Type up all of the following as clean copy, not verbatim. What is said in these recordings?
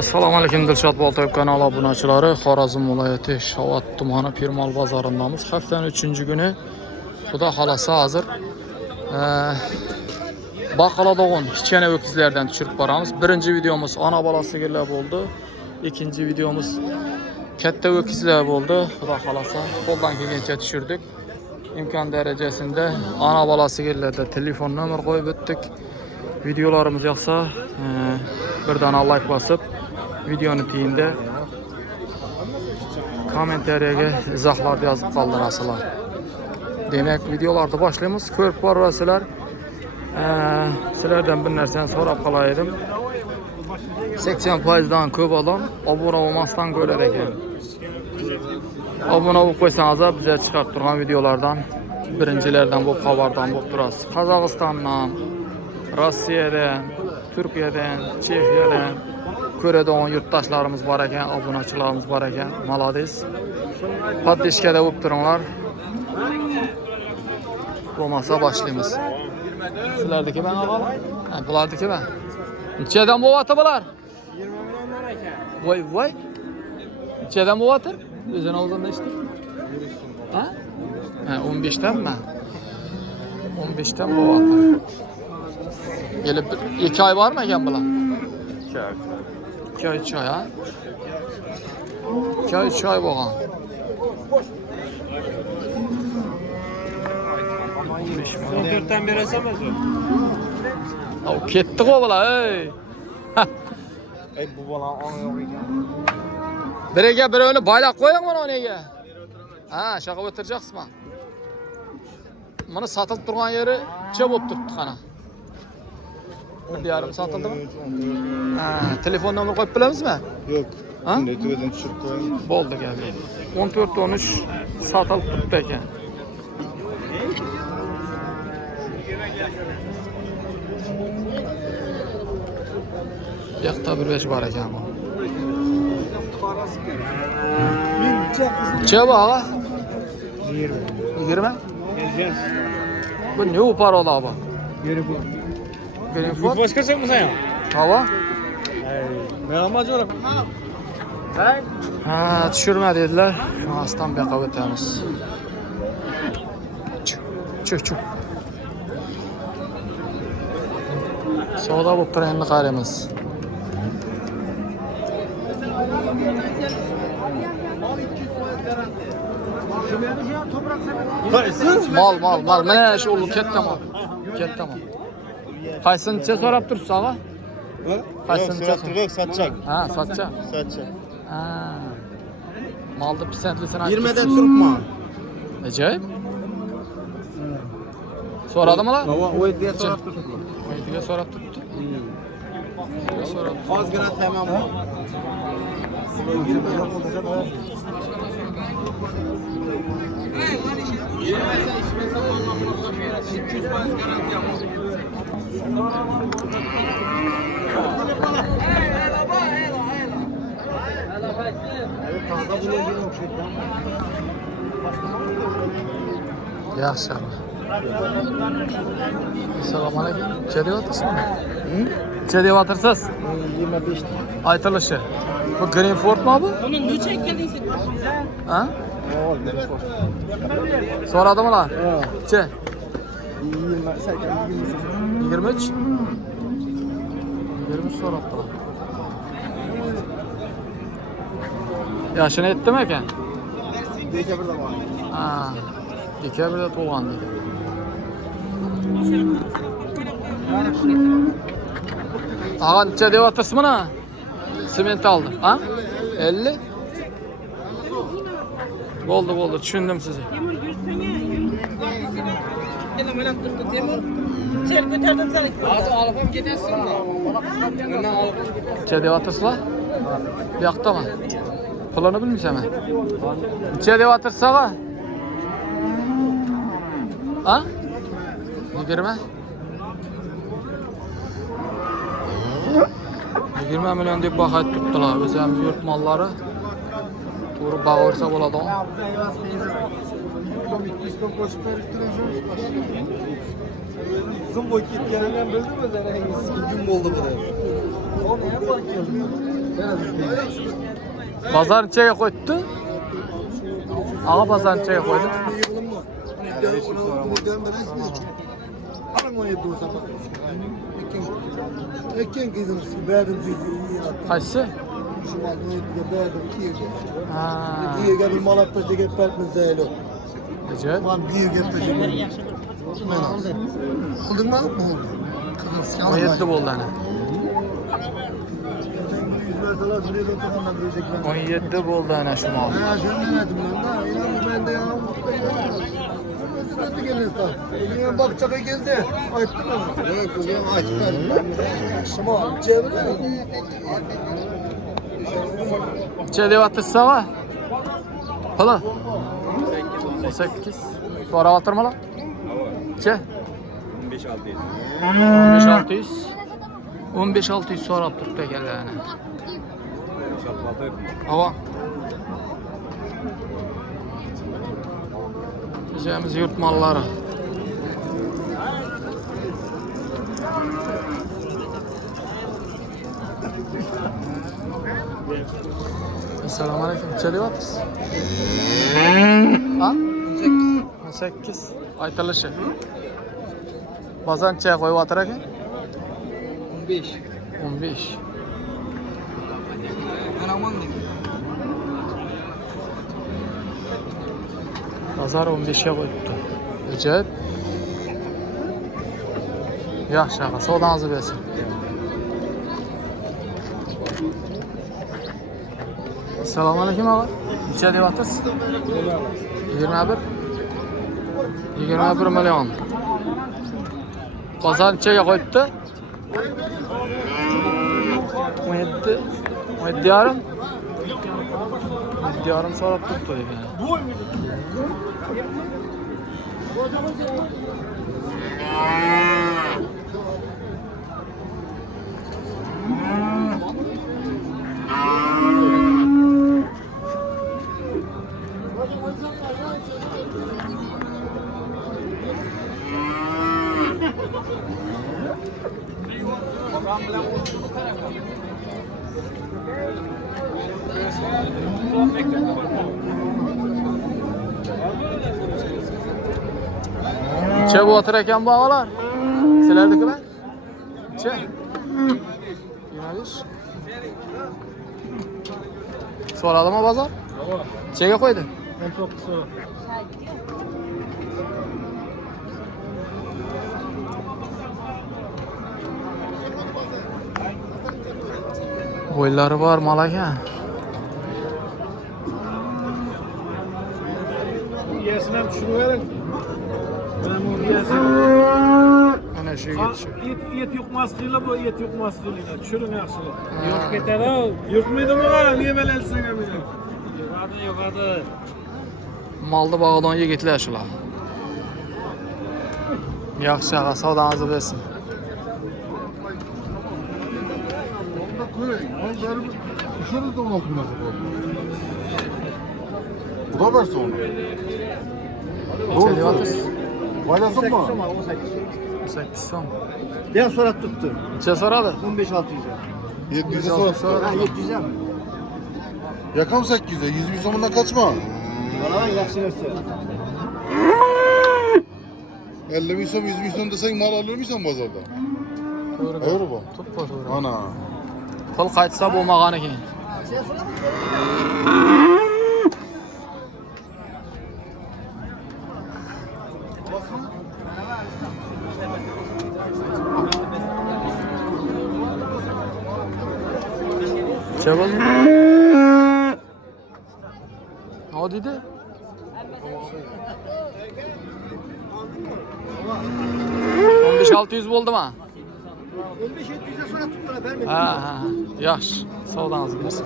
Assalomu alaykum Dilshod Boltoyev kanali obunachilari. Xorazm viloyati Shovot tumani Pirmol bozorindamiz. Haftaning 3-kuni. Xudo xolasa hozir Baqalodog'on kichkina o'kizlardan tushirib boramiz. Birinchi videomuz ona bola sigirlar bo'ldi. Ikkinchi videomuz katta o'kizlar bo'ldi. Xudo xolasa qo'ldan kelgancha tushirdik. İmkon darajasida ana bola sigirlarda telefon nomer qo'yib o'tdik. Videolarimiz yoqsa birdan like bosib, videoni tiyinda kommentariyaga izohlar yozib qoldirasizlar. Demak, videolarni boshlaymiz. Ko'rib borasizlar. Sizlardan bir narsani so'rab qolay edim. 80% dan ko'p odam obuna olmasdan ko'rar ekan. Obuna bo'lib qo'ysangiz, bizga chiqarib turgan videolardan birinchilardan bo'lib xabardor bo'lib turasiz. Qozog'istondan, Rossiyadan, Turkiyadan, Chexiyadan ko'radigan yurtdoshlarimiz bor ekan, obunachilarimiz bor ekan. Malades. Podpishkada bo'lib turinglar. Bo'lmasa boshlaymiz. Sizlardiki ben alalım. Bulardiki ben. Nechadan bo'lyapti bular? 20 milliondan ekan. Voy. Nechadan bo'lyapti? O'zini o'zimda eshitdim. Ha? 15danmi? 15dan bo'lyapti. Gelip 2 ay var mı ekan bular? 2 ay. 2 ay 3 ay ha? 2 ay 3 ay bo'lgan. 14'ten berasam o'zi. O ketdi o bular, ey. Ey bu bola onu yo'q ekan. Biriga birovni baylab qo'ying mana onaga. Ha, shaqa o'tirjaqsizmi? Mana satılib turgan yeri che bo'lib turibdi qana. 1,5 satildimi? Ha, telefon nomer qo'yib bilamizmi? Yo'q. Ha? YouTube'dan tushirib qo'ying. Bo'ldi gap. 14-13 satilib turibdi ekan. Yoqda bir besh bor ekan bu. Che baga? 20. 20? Geleceğiz. Bu ne o parola bu? Geri bu. Greenford? Başkası mı sen? Hava? Ben amacım. Ha, tushirma dedilar. Shu asdan bu yoqqa o'tamiz. Çık. Savdo bo'lib turganini qaraymiz. Mal. Mana shu katta mal. Qaysincha so'rab turibsiz, og'a? Qaysincha Yok satacak. Ha, satcha. Satacak. Ha. Malda pisandlisini 20'den turupma. Ajoyib. So'radimilar? O diye sorup turupma. Aytiga so'rab turibdi. Ozgina tamam. Yaxshi. Assalomu alaykum. Che deyotirsizmi? Che deyotirsiz? 25. Aytilishi. Bu Greenfordmi bu? Uni necha keldingiz? Ha? So'radimilar? Che? 23. 23 so'rabdilar. Yoshini aytdimi ekan? Dekabrda bor. Ha. Dekabrda tug'ilgan dedi. Ağa necha deyotirsizmi mana? Sement aldı. Ha? 50. Bo'ldi, tushundim sizni. Temur yursana. Elim oylab turibdi Temur. Cher ko'tardim seni. Hozir olib ham ketasizmi? Bundan olib. Necha deyotirsizlar? Bu yoqdami? Pulini bilmaysanmi? Necha deyotirsiz ağa? Ha? 20? 20 milyon deb baho tutdilar. O'zimiz yurt mollari. To'g'ri baho bersa bo'ladi. Zum boy ketganini ham bildimi o'zi? Gün bo'ldi bu. Bazar neçeye qo'yibdi? Ağa bazar neçeye qo'ydi? Qaysi? Ha. Acayip. Aldın mı? 17 bo'ldi ana. 17 bo'ldi ana shu mal. Bakçaka gezdi. Ayıptı mı? Yok kızım ayıptı. Şıma çevre. Necha deyapsiz va? Pala. 18. So'rayaptirmilar? Necha? 15-600. 15-600 so'rab turibdi ekanlar. Hava. Bizimiz yurt mallari. Assalomu alaykum. Necha deyapsiz? Ha? 18. Aytilishi. Bozor necha qo'yib ekan? 15. 15. Bozor 15 ga qo'yibdi. Ajoyib. Yaxshi, aqa, savdoningizni bersin. Assalomu alaykum aqa. Necha deyapsiz? 21. 21 million. Bozor nechaga qo'yibdi? 17. 17 yarim. 17 yarim so'rab turibdi ekan. Necha bu otur ekan bu ağalar? Sizlardiki ben? Necha? 25. So'radimi bozor? Nechaga qo'ydi? 19 so'ra. Bo'ylari bor mal ekan. Yesini ham tushirib bering. Mana bu yesi. Mana shu yetishi. Et yo'qmas qilinglar, bu et yo'qmas qilinglar. Tushiring yaxshilar. Yo'q ketadi. Yo'qmaydimi mana niye belalsang ham meni? Yo'qadi. Malni bog'dan yigitlar shular. Yaxshi, aqa, savdoningizni bersin. Düşeriz de 16 bin lira. Bu da verse onu. Necha deyapsiz? Paylaşsın mı? 8 so'm. Ben so'rab tuttu. Necha so'radi? 15-600'e. 700'e sonra. Ha 700'e mi? Yakam 800'e. 100 bin sonundan kaçma. Bana yaxshi narsa. 50 bin son 100 bin son desen mal alır mısın pazarda? Euro bu. To'ppa to'g'ri. Ana. Pul qaytsa bo'lmagani keyin. Necha bo'ldi? Nima dedi? 15-600 bo'ldimi? 15-700'e so'rab tuttular bermedi. Ha. Yaxshi. Savdoningizni bersin.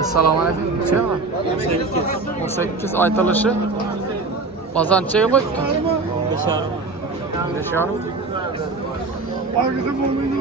Assalomu alaykum. Necha? 18 aytilishi. Bozor nechaga qo'yibdi? 15,5. Ağzım olmaydı.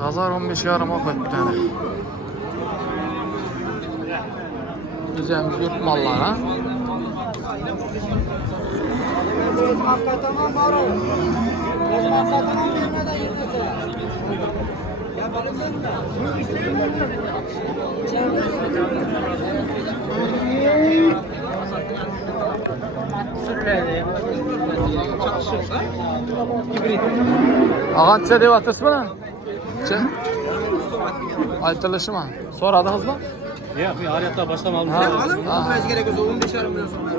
Bozor 15,5 qo'yibdi ana. Bizimiz yurt mallar ha. Ağança deyip atırsın mı? Aytılışı mı? Soradınız mı? Ya bir arayata başlamamız Ha. Alın mı? Bu gerek yok. 15 milyon sonra.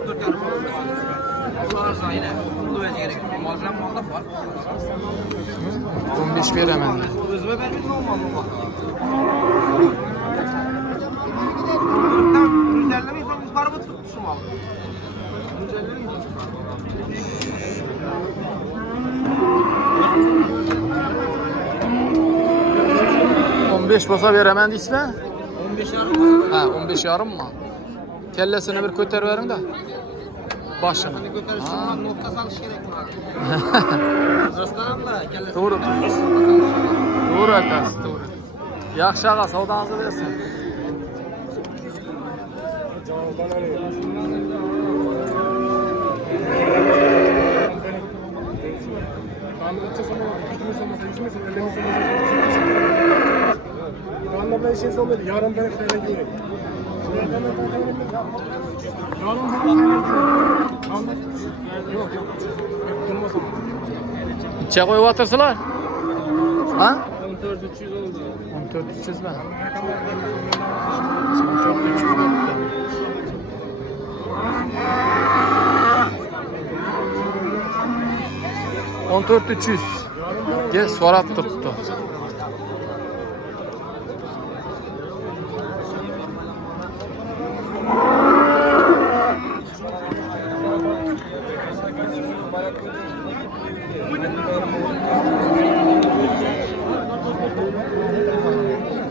14 milyon. Bu arsa yine. Bu gerek yok. Malzem malda var. 15 veremem. Özüme vermedin olmaz mı? Güzellemeyiz. Yukarı mı tutmuşum abi? Güzellemeyiz. 15 basa veremem deysin mi? 15 yarım. Ha 15 yarım mı? Kellesini bir köter verin de. Başını. Seni götürürsün. Nokta salış gerek var. Restoranda kellesi. Doğru. Doğru aytasiz, doğru. Yaxshi ağa, savdanızı bersin. Yarın ben şey sormadı. Yarın ben şöyle gireyim. Yarın ben şöyle gireyim. Yok yok. Durmasın. Çay koyup atırsılar. Ha? 14.300 oldu. 14.300 mi? 14.300. Gel sorap tuttu.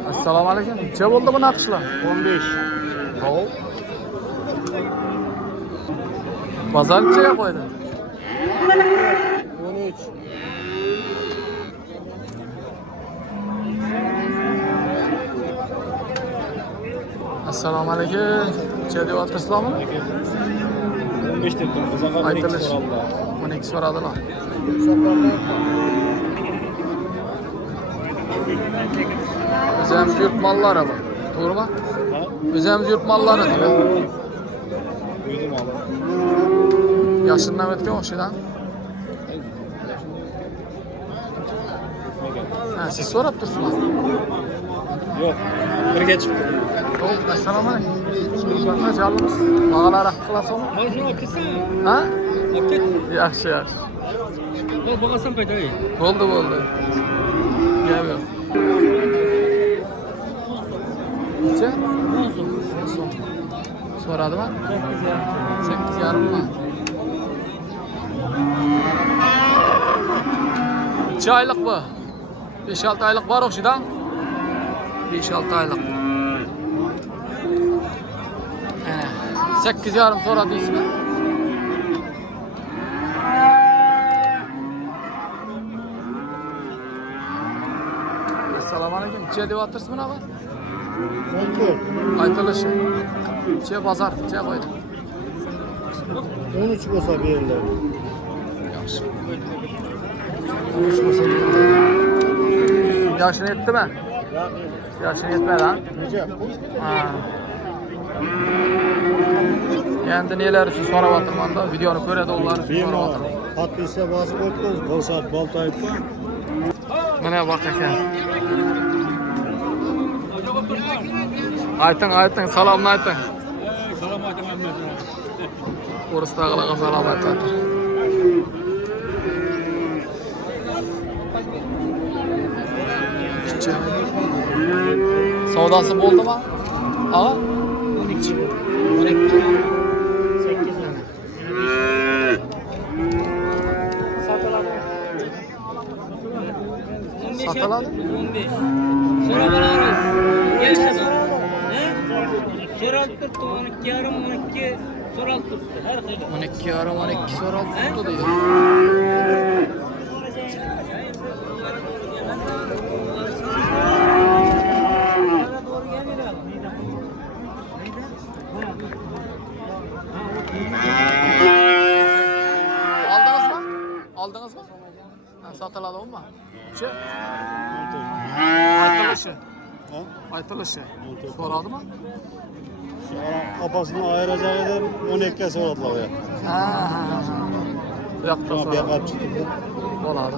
Assalomu alaykum. Necha bo'ldi bu naqshlar? 15. Hop. Bozor nechaga qo'ydi? 13. Assalomu alaykum. Necha deb o'tirsizlarmi? 15 dedim. Bizaga 12 Aytilish. sorallar. 12 so'radilar. O'zimiz yurt mallari bu. To'g'rimi? Ha? O'zimiz yurt mallari deydi. Duydum abi. Yashindan o'tgan o'shadan. Ha, siz so'rab turibsizmi? Yok. Birga chiqdi. Hop, assalomu alaykum. Qancha jalimiz? Bag'alar haq qilasizmi? Mana shuni olib ketsang. Ha? Olib ket. Yaxshi, yaxshi. Bak bakasan payday. Bo'ldi, bo'ldi. Gap yo'q. Necha? 10 so'm. So'radimi? 8,5 mi? Necha oylik bu? 5-6 oylik bor o'shidan. 5-6 oylik. 8,5 so'radi deysizmi? Assalomu alaykum. Necha deb o'tirsizmi og'a? 14. Aytilishi. Necha bozor, necha qo'ydi? 13 bo'lsa beriladi. Yaxshi. 13 bo'lsa beriladi. Yoshini yetdimi? Yoshini yetmadi, ha? Necha? Ha. Endi nelar uchun so'rab o'tirmanda, videoni ko'radi ular uchun so'rab o'tirman. Подписка bosib o'tdingiz, Bolshat Boltoyevga. Mana bak ekan. Ayting, salomni ayting. Salom aytaman. O'risdag'ilarga salom aytadi. Savdosi bo'ldimi? Ağa? 12. 12. 8 dan. Satıladi? 15. Sonra bararız. Gelsin. He? Soral tuttu. 12 yarım 12 soral tuttu. Her şeyde. 12 yarım 12 so'rab tutdi deydi. Aldınız mı? satıladi mı? Çe? Aytılışı. Aytılışı. Soradı mı? Apasını ayıracak eder 12'ye soradılar ya. Ha. Yo'qda Bir soradı. yapıp çıktı. Bo'ladi.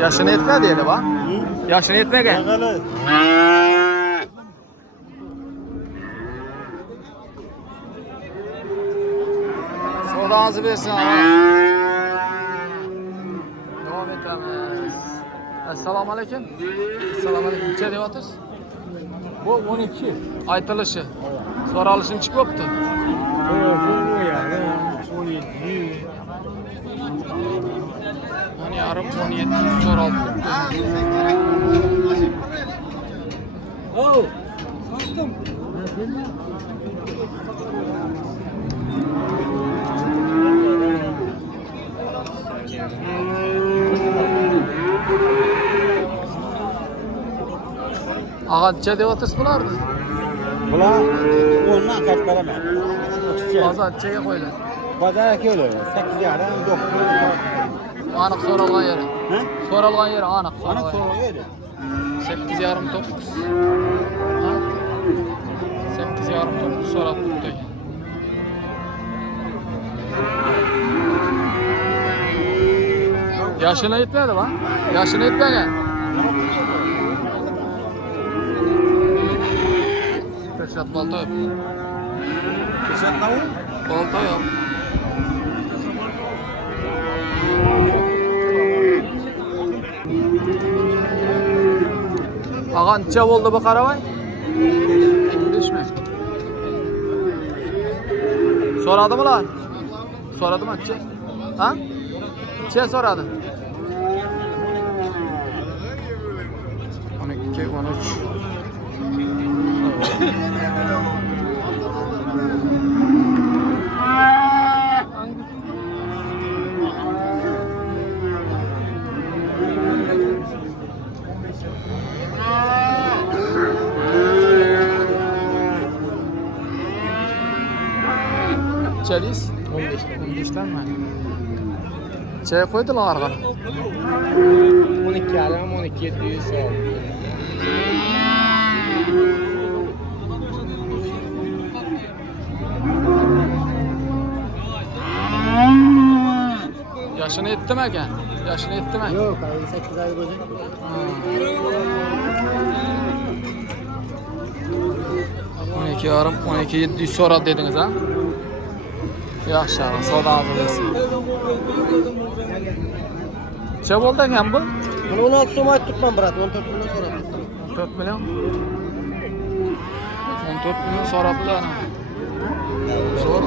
Yaşını yetmedi eli bak. Yaşını yetmegen. Bakalım. Sodanızı versin ama. Devam etamiz. Assalomu alaykum. Assalomu alaykum. Necha deyapsiz? Bu 12. Aytilishi. So'ralishim chiqib bo'pti. 10 yarım 17 so'ralib. Oh, sattım. Ağa necha deyapsiz bularni? Bular ondan kaç para mı? Hozir nechaga qo'ydi? Pazar kilo 8 yarım 9. Aniq so'ralgan yeri. Ne? So'ralgan yeri aniq. Bana so'ralgan. soruyor. 8 yarım 9. 8 yarım 9 so'rab turibdi. Yaşına yetmedi lan. Yaşına yetmedi. Kürşat balta yok. Kuşat ne var? Balta yok. Ağa necha bo'ldi bu qaravay? 15 mi? So'radimi lan? So'radimi necha? Ha? Necha so'radi? 12, 13. Çeliz? 15'ten mi? Çaya koydular arkana. 12 yarım 12 700 sağ ol. Yaşını etti mi eken? Yaşını etti mi? Yok abi 8 ay olacak. Ha. 12 yarım, 12 700 sonra dediniz ha? Yaxşı abi, sodanızı versin. Neçe oldu eken bu? Bunu 16 so'm aytib turibman brat 14 milyon so'rabdi. 14 milyon. 14 milyon so'rabdi ana. Zo'r.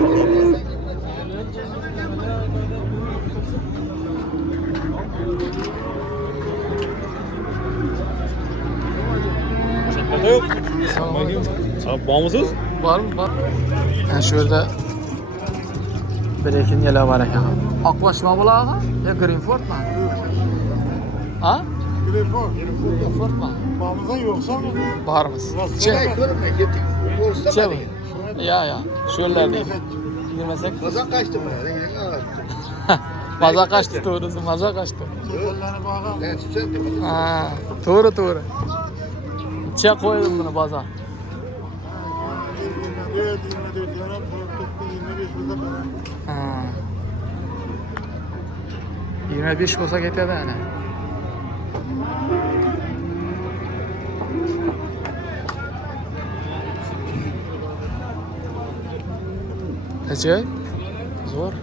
Yok. Assalomu alaykum. Abi bağımsız? Var mı? Var. Yani şurada bir ekin yeler var ekan. Akbaşma bulağı ya Greenford mu? Ha? Greenford mu? Bağımsızdan yoksa mı? Barımız. Çe bu. Ya. Şöyle değil. Girmesek. Kazan kaçtı mı? Maza kaçtı doğrusu. Maza kaçtı. Çekerlerini bağlam. Ben tutsadım. Ha, doğru. Çe koydum bunu baza. 24 yana 25 burada bana. Ha. 25 olsa getedi yani. Acayip. Zor.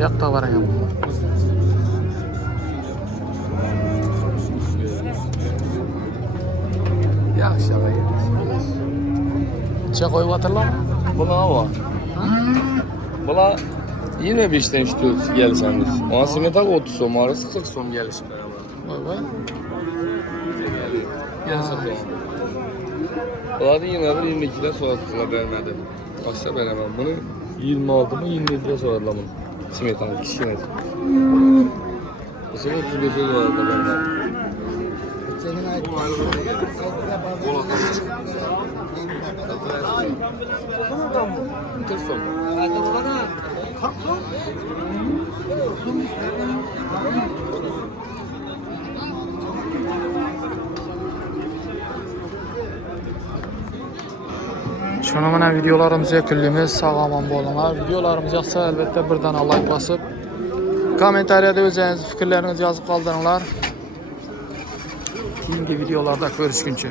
Yakta var ya. Yaxshi. Necha qo'yib o'tirlarmi? Bular var. Bular 25'ten tutuyoruz gelirseniz. Ona simetaga 30 so'm, orası 40 so'm gelishi beraber. Voy. Gelirse tamam. Bularni 21-22'den so'ratdilar bermedi. Başta veremem bunu. 26 mı 27'de so'radilar bunu. Simetaga kichkina. Bu sefer 35'e so'radilar bermedi. Kırk so'm. Şuna mana videolarımızı yakunlaymiz. Sağ aman bo'linglar. Videolarımız yoqsa albatta birdan like bosib, kommentariyada o'zingiz fikrlaringizni yozib qoldiringlar. Keyingi videolarda ko'rishguncha